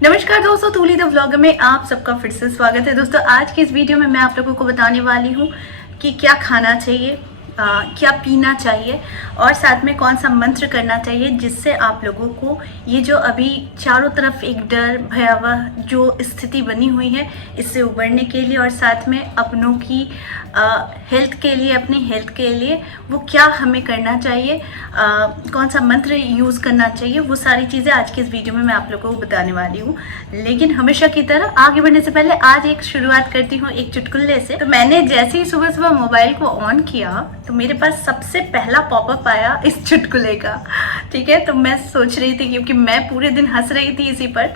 नमस्कार दोस्तों, तूली the vlog में आप सबका फिर से स्वागत है। दोस्तों आज की इस वीडियो में मैं आप लोगों को बताने वाली हूँ कि क्या खाना चाहिए, क्या पीना चाहिए और साथ में कौन सा मंत्र करना चाहिए जिससे आप लोगों को ये जो अभी चारों तरफ एक डर भयावह जो स्थिति बनी हुई है इससे उबरने के लिए और साथ में अपनों की हेल्थ के लिए, अपनी हेल्थ के लिए वो क्या हमें करना चाहिए, कौन सा मंत्र यूज़ करना चाहिए, वो सारी चीज़ें आज की इस वीडियो में मैं आप लोगों को बताने वाली हूँ। लेकिन हमेशा की तरह आगे बढ़ने से पहले आज एक शुरुआत करती हूँ एक चुटकुले से। तो मैंने जैसे ही सुबह सुबह मोबाइल को ऑन किया तो मेरे पास सबसे पहला पॉपअप आया इस चुटकुले का। ठीक है, तो मैं सोच रही थी क्योंकि मैं पूरे दिन हंस रही थी इसी पर,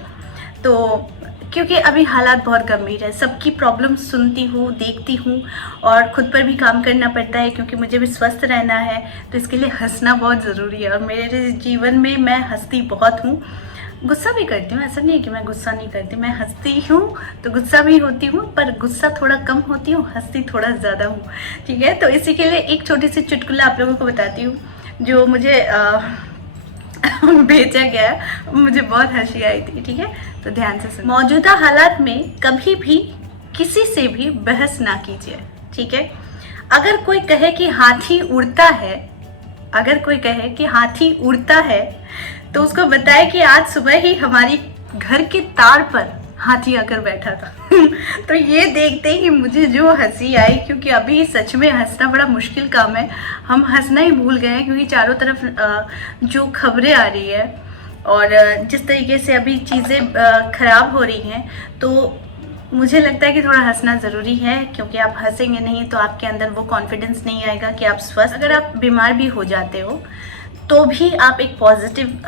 तो क्योंकि अभी हालात बहुत गंभीर है, सबकी प्रॉब्लम सुनती हूँ, देखती हूँ और ख़ुद पर भी काम करना पड़ता है क्योंकि मुझे भी स्वस्थ रहना है। तो इसके लिए हंसना बहुत ज़रूरी है और मेरे जीवन में मैं हंसती बहुत हूँ, गुस्सा भी करती हूँ। ऐसा नहीं है कि मैं गुस्सा नहीं करती, मैं हंसती हूँ तो गुस्सा भी होती हूँ, पर गुस्सा थोड़ा कम होती हूँ, हंसती थोड़ा ज़्यादा हूँ। ठीक है, तो इसी के लिए एक छोटी सी चुटकुला आप लोगों को बताती हूँ जो मुझे भेजा गया, मुझे बहुत हंसी आई थी। ठीक है, तो ध्यान से सुनो। मौजूदा हालात में कभी भी किसी से भी बहस ना कीजिए। ठीक है, अगर कोई कहे कि हाथी उड़ता है, अगर कोई कहे कि हाथी उड़ता है तो उसको बताए कि आज सुबह ही हमारी घर के तार पर हाथी आकर बैठा था। तो ये देखते ही मुझे जो हंसी आई, क्योंकि अभी सच में हंसना बड़ा मुश्किल काम है, हम हंसना ही भूल गए हैं क्योंकि चारों तरफ जो खबरें आ रही है और जिस तरीके से अभी चीज़ें ख़राब हो रही हैं, तो मुझे लगता है कि थोड़ा हंसना ज़रूरी है क्योंकि आप हंसेंगे नहीं तो आपके अंदर वो कॉन्फिडेंस नहीं आएगा कि आप स्वस्थ। अगर आप बीमार भी हो जाते हो तो भी आप एक पॉजिटिव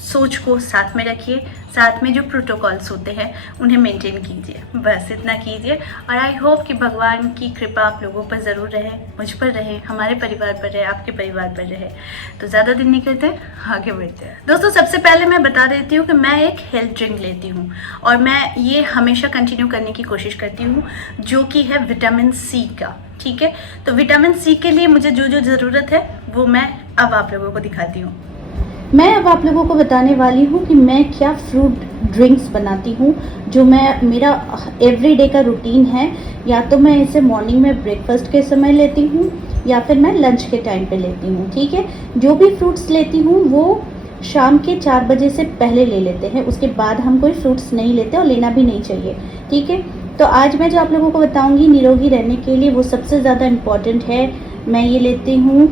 सोच को साथ में रखिए, साथ में जो प्रोटोकॉल्स होते हैं उन्हें मेंटेन कीजिए। बस इतना कीजिए और आई होप कि भगवान की कृपा आप लोगों पर ज़रूर रहे, मुझ पर रहे, हमारे परिवार पर रहे, आपके परिवार पर रहे। तो ज़्यादा दिन नहीं करते, आगे बढ़ते हैं। दोस्तों सबसे पहले मैं बता देती हूँ कि मैं एक हेल्थ ड्रिंक लेती हूँ और मैं ये हमेशा कंटिन्यू करने की कोशिश करती हूँ, जो कि है विटामिन सी का। ठीक है, तो विटामिन सी के लिए मुझे जो जो ज़रूरत है वो मैं अब आप लोगों को दिखाती हूँ। मैं अब आप लोगों को बताने वाली हूँ कि मैं क्या फ्रूट ड्रिंक्स बनाती हूँ, जो मेरा एवरीडे का रूटीन है। या तो मैं इसे मॉर्निंग में ब्रेकफास्ट के समय लेती हूँ या फिर मैं लंच के टाइम पे लेती हूँ। ठीक है, जो भी फ्रूट्स लेती हूँ वो शाम के 4 बजे से पहले ले लेते हैं, उसके बाद हम कोई फ्रूट्स नहीं लेते और लेना भी नहीं चाहिए। ठीक है, तो आज मैं जो आप लोगों को बताऊँगी निरोगी रहने के लिए वो सबसे ज़्यादा इम्पॉर्टेंट है। मैं ये लेती हूँ,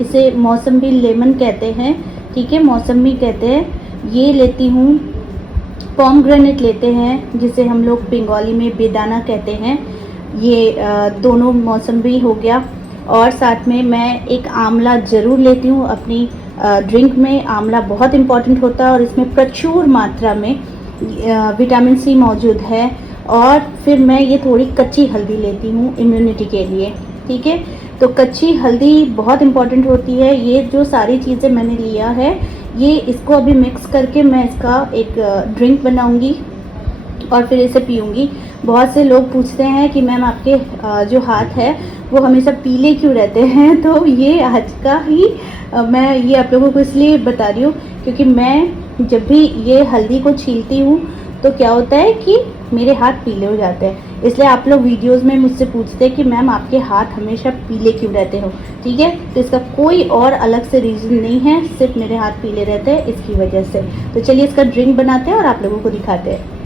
इसे मौसम्बी लेमन कहते हैं। ठीक है, मौसमी कहते हैं। ये लेती हूँ, पॉमग्रेनेट लेते हैं जिसे हम लोग बंगाली में बेदाना कहते हैं। ये दोनों मौसम्बी हो गया और साथ में मैं एक आंवला ज़रूर लेती हूँ अपनी ड्रिंक में। आंवला बहुत इम्पॉर्टेंट होता है और इसमें प्रचुर मात्रा में विटामिन सी मौजूद है। और फिर मैं ये थोड़ी कच्ची हल्दी लेती हूँ इम्यूनिटी के लिए। ठीक है, तो कच्ची हल्दी बहुत इम्पॉर्टेंट होती है। ये जो सारी चीज़ें मैंने लिया है, ये इसको अभी मिक्स करके मैं इसका एक ड्रिंक बनाऊंगी और फिर इसे पीऊंगी। बहुत से लोग पूछते हैं कि मैम आपके जो हाथ है वो हमेशा पीले क्यों रहते हैं, तो ये आज का ही मैं ये आप लोगों को इसलिए बता रही हूँ क्योंकि मैं जब भी ये हल्दी को छीलती हूँ तो क्या होता है कि मेरे हाथ पीले हो जाते हैं। इसलिए आप लोग वीडियोस में मुझसे पूछते हैं कि मैम आपके हाथ हमेशा पीले क्यों रहते हो। ठीक है, तो इसका कोई और अलग से रीज़न नहीं है, सिर्फ मेरे हाथ पीले रहते हैं इसकी वजह से। तो चलिए इसका ड्रिंक बनाते हैं और आप लोगों को दिखाते हैं।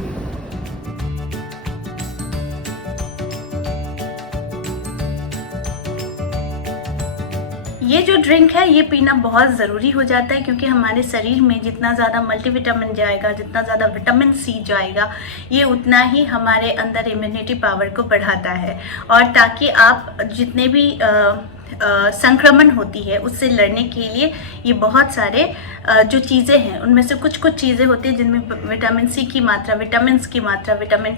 ये जो ड्रिंक है ये पीना बहुत ज़रूरी हो जाता है क्योंकि हमारे शरीर में जितना ज़्यादा मल्टीविटामिन जाएगा, जितना ज़्यादा विटामिन सी जाएगा, ये उतना ही हमारे अंदर इम्यूनिटी पावर को बढ़ाता है। और ताकि आप जितने भी संक्रमण होती है उससे लड़ने के लिए ये बहुत सारे जो चीज़ें हैं उनमें से कुछ चीज़ें होती हैं जिनमें विटामिन सी की मात्रा, विटामिन की मात्रा, विटामिन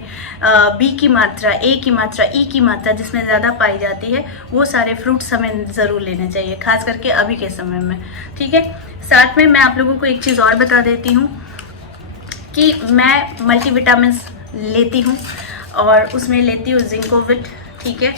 बी की मात्रा, ए की मात्रा, ई की मात्रा जिसमें ज़्यादा पाई जाती है, वो सारे फ्रूट्स हमें ज़रूर लेने चाहिए, खास करके अभी के समय में। ठीक है, साथ में मैं आप लोगों को एक चीज़ और बता देती हूँ कि मैं मल्टीविटामिन्स लेती हूँ और उसमें लेती हूँ जिंकोविट। ठीक है,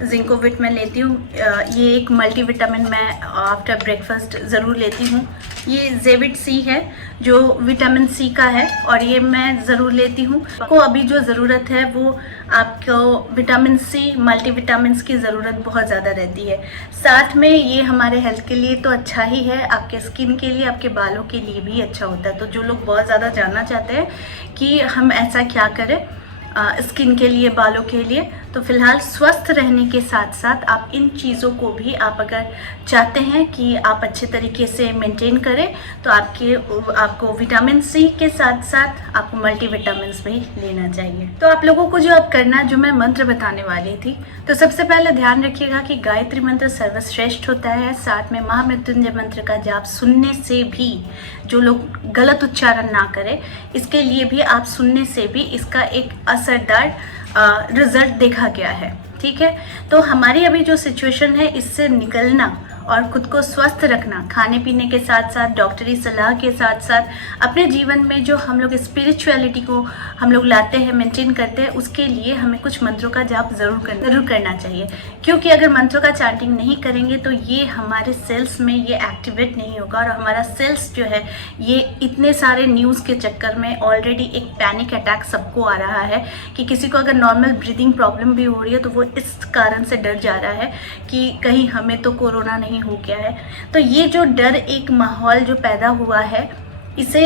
जिंकोविट मैं लेती हूँ। ये एक मल्टीविटामिन मैं आफ्टर ब्रेकफास्ट ज़रूर लेती हूँ। ये जेविट सी है जो विटामिन सी का है और ये मैं ज़रूर लेती हूँ। आपको अभी जो ज़रूरत है वो आपको विटामिन सी, मल्टीविटामिन्स की ज़रूरत बहुत ज़्यादा रहती है। साथ में ये हमारे हेल्थ के लिए तो अच्छा ही है, आपके स्किन के लिए, आपके बालों के लिए भी अच्छा होता है। तो जो लोग बहुत ज़्यादा जानना चाहते हैं कि हम ऐसा क्या करें स्किन के लिए, बालों के लिए, तो फिलहाल स्वस्थ रहने के साथ साथ आप इन चीज़ों को भी, आप अगर चाहते हैं कि आप अच्छे तरीके से मेंटेन करें तो आपको विटामिन सी के साथ साथ आपको मल्टीविटामिन्स भी लेना चाहिए। तो आप लोगों को जो अब करना, जो मैं मंत्र बताने वाली थी, तो सबसे पहले ध्यान रखिएगा कि गायत्री मंत्र सर्वश्रेष्ठ होता है। साथ में महामृत्युंजय मंत्र का जाप सुनने से भी, जो लोग गलत उच्चारण ना करें, इसके लिए भी आप सुनने से भी इसका एक असरदार रिजल्ट देखा गया है। ठीक है, तो हमारी अभी जो सिचुएशन है, इससे निकलना और खुद को स्वस्थ रखना, खाने पीने के साथ साथ, डॉक्टरी सलाह के साथ साथ, अपने जीवन में जो हम लोग स्पिरिचुअलिटी को हम लोग लाते हैं, मेंटेन करते हैं, उसके लिए हमें कुछ मंत्रों का जाप ज़रूर करना चाहिए। क्योंकि अगर मंत्रों का चैंटिंग नहीं करेंगे तो ये हमारे सेल्स में ये एक्टिवेट नहीं होगा और हमारा सेल्स जो है, ये इतने सारे न्यूज़ के चक्कर में ऑलरेडी एक पैनिक अटैक सबको आ रहा है कि किसी को अगर नॉर्मल ब्रीदिंग प्रॉब्लम भी हो रही है तो वो इस कारण से डर जा रहा है कि कहीं हमें तो कोरोना नहीं हो गया है। तो ये जो डर, एक माहौल जो पैदा हुआ है, इसे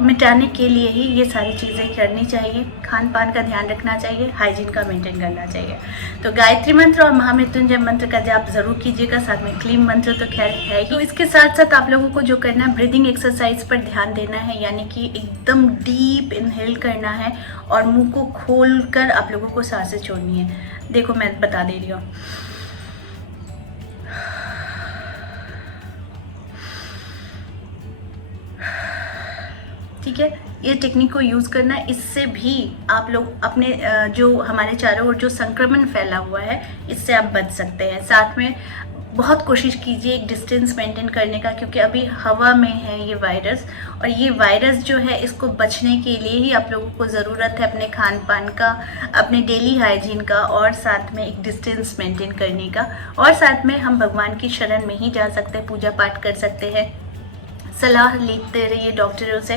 मिटाने के लिए ही ये सारी चीज़ें करनी चाहिए। खान पान का ध्यान रखना चाहिए, हाइजीन का मेंटेन करना चाहिए। तो गायत्री मंत्र और महामृत्युंजय मंत्र का जाप ज़रूर कीजिएगा। साथ में क्लीम मंत्र तो खैर है ही। तो इसके साथ साथ आप लोगों को जो करना है, ब्रीदिंग एक्सरसाइज पर ध्यान देना है, यानी कि एकदम डीप इनहेल करना है और मुँह को खोल कर आप लोगों को सांसें छोड़नी है। देखो मैं बता दे रही हूँ। ठीक है, ये टेक्निक को यूज़ करना है। इससे भी आप लोग अपने जो हमारे चारों ओर जो संक्रमण फैला हुआ है, इससे आप बच सकते हैं। साथ में बहुत कोशिश कीजिए एक डिस्टेंस मेंटेन करने का, क्योंकि अभी हवा में है ये वायरस, और ये वायरस जो है, इसको बचने के लिए ही आप लोगों को ज़रूरत है अपने खान पान का, अपने डेली हाइजीन का, और साथ में एक डिस्टेंस मेंटेन करने का। और साथ में हम भगवान की शरण में ही जा सकते हैं, पूजा पाठ कर सकते हैं। सलाह लेते रहिए डॉक्टरों से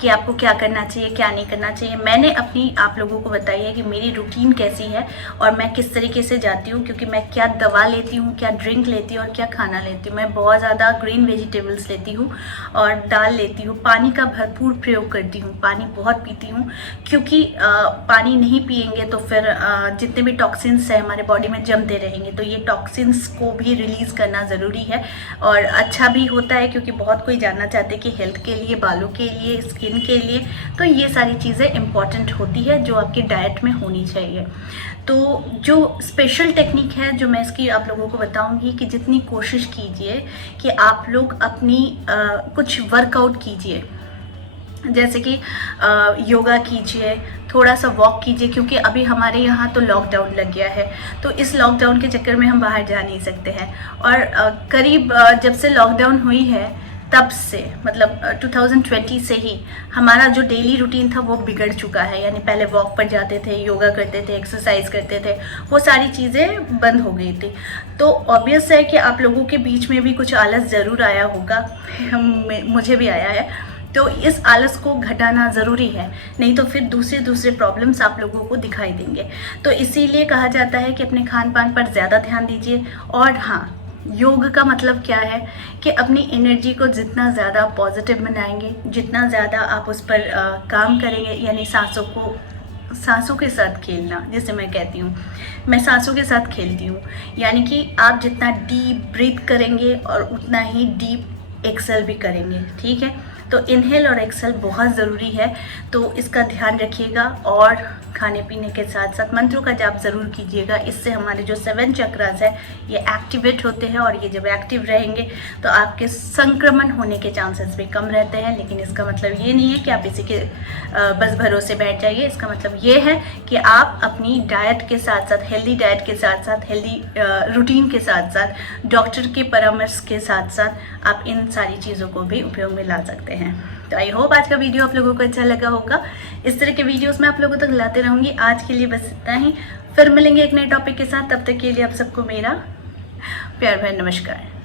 कि आपको क्या करना चाहिए, क्या नहीं करना चाहिए। मैंने अपनी आप लोगों को बताई है कि मेरी रूटीन कैसी है और मैं किस तरीके से जाती हूँ, क्योंकि मैं क्या दवा लेती हूँ, क्या ड्रिंक लेती हूँ और क्या खाना लेती हूँ। मैं बहुत ज़्यादा ग्रीन वेजिटेबल्स लेती हूँ और दाल लेती हूँ। पानी का भरपूर प्रयोग करती हूँ, पानी बहुत पीती हूँ, क्योंकि पानी नहीं पिएंगे तो फिर जितने भी टॉक्सिन्स हैं हमारे बॉडी में जमते रहेंगे। तो ये टॉक्सिन्स को भी रिलीज़ करना ज़रूरी है और अच्छा भी होता है, क्योंकि बहुत कोई जानना चाहते हैं कि हेल्थ के लिए, बालों के लिए, स्किन के लिए, तो ये सारी चीज़ें इम्पॉर्टेंट होती है जो आपकी डाइट में होनी चाहिए। तो जो स्पेशल टेक्निक है जो मैं इसकी आप लोगों को बताऊंगी, कि जितनी कोशिश कीजिए कि आप लोग अपनी कुछ वर्कआउट कीजिए, जैसे कि योगा कीजिए, थोड़ा सा वॉक कीजिए, क्योंकि अभी हमारे यहाँ तो लॉकडाउन लग गया है। तो इस लॉकडाउन के चक्कर में हम बाहर जा नहीं सकते हैं। और करीब जब से लॉकडाउन हुई है तब से, मतलब 2020 से ही हमारा जो डेली रूटीन था वो बिगड़ चुका है। यानी पहले वॉक पर जाते थे, योगा करते थे, एक्सरसाइज करते थे, वो सारी चीज़ें बंद हो गई थी। तो ऑब्वियस है कि आप लोगों के बीच में भी कुछ आलस ज़रूर आया होगा, मुझे भी आया है। तो इस आलस को घटाना ज़रूरी है, नहीं तो फिर दूसरे प्रॉब्लम्स आप लोगों को दिखाई देंगे। तो इसीलिए कहा जाता है कि अपने खान पान पर ज़्यादा ध्यान दीजिए। और हाँ, योग का मतलब क्या है कि अपनी एनर्जी को जितना ज़्यादा पॉजिटिव बनाएंगे, जितना ज़्यादा आप उस पर काम करेंगे, यानी सांसों के साथ खेलना, जैसे मैं कहती हूँ, मैं सांसों के साथ खेलती हूँ, यानी कि आप जितना डीप ब्रीथ करेंगे और उतना ही डीप एक्सेल भी करेंगे। ठीक है, तो इनहेल और एक्सेल बहुत ज़रूरी है, तो इसका ध्यान रखिएगा। और खाने पीने के साथ साथ मंत्रों का जाप ज़रूर कीजिएगा। इससे हमारे जो 7 चक्रास है ये एक्टिवेट होते हैं, और ये जब एक्टिव रहेंगे तो आपके संक्रमण होने के चांसेस भी कम रहते हैं। लेकिन इसका मतलब ये नहीं है कि आप इसी के बस भरोसे बैठ जाइए। इसका मतलब ये है कि आप अपनी डाइट के साथ साथ, हेल्दी डाइट के साथ साथ, हेल्दी रूटीन के साथ साथ, डॉक्टर के परामर्श के साथ साथ आप इन सारी चीज़ों को भी उपयोग में ला सकते हैं। तो आई होप आज का वीडियो आप लोगों को अच्छा लगा होगा। इस तरह के वीडियोस मैं आप लोगों तक लाते रहूँगी। आज के लिए बस इतना ही। फिर मिलेंगे एक नए टॉपिक के साथ, तब तक के लिए आप सबको मेरा प्यार भरा नमस्कार।